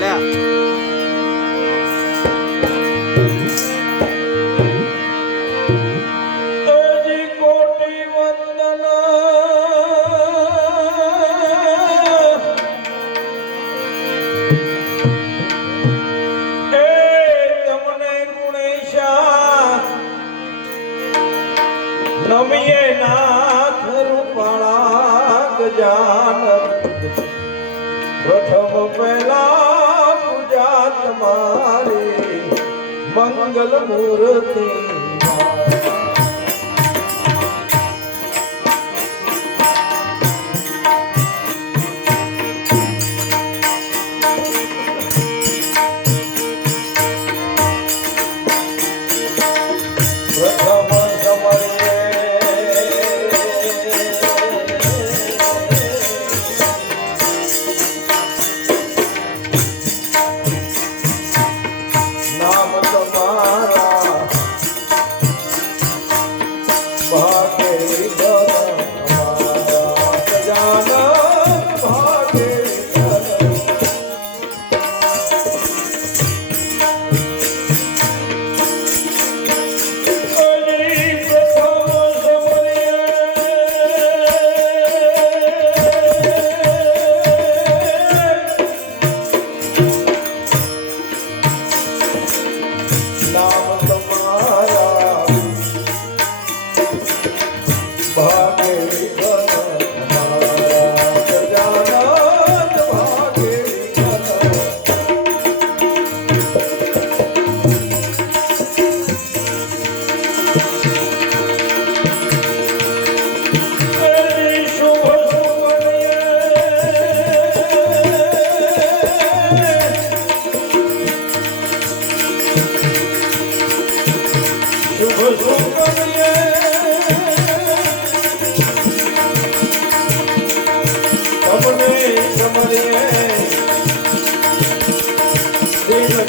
แ मंगल मूर्ति பாட்டு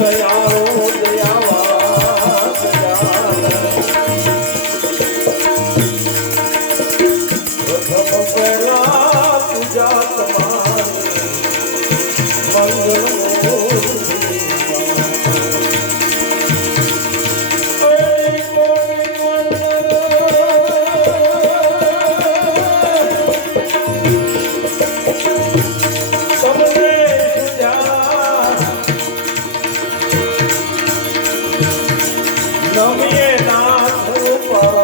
દયાળો દયા રમજે નાથ ઉપર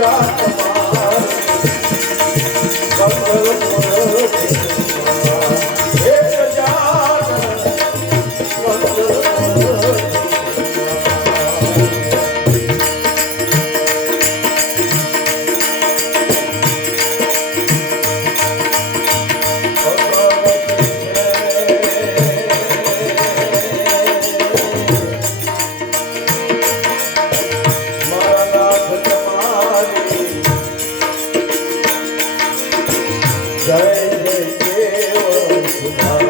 God. જય જય દેવ સુધા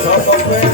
সকল